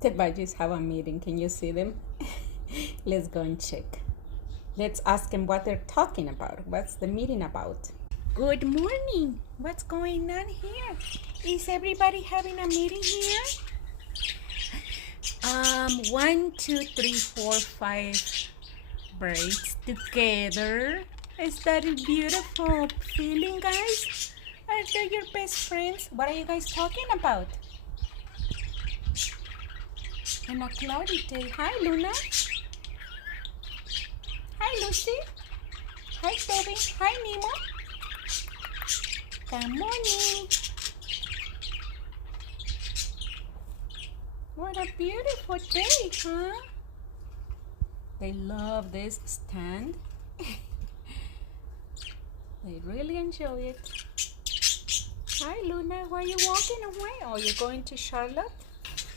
The Budgies have a meeting. Can you see them? Let's go and check. Let's ask them what they're talking about. What's the meeting about? Good morning. What's going on here? Is everybody having a meeting here? 1, 2, 3, 4, 5 braids together. Is that a beautiful feeling, guys? Are they your best friends? What are you guys talking about? On a cloudy day. Hi, Luna. Hi, Lucy. Hi, Toby. Hi, Nemo. Good morning. What a beautiful day, huh? They love this stand. They really enjoy it. Hi, Luna. Why are you walking away? Oh, you're going to Charlotte?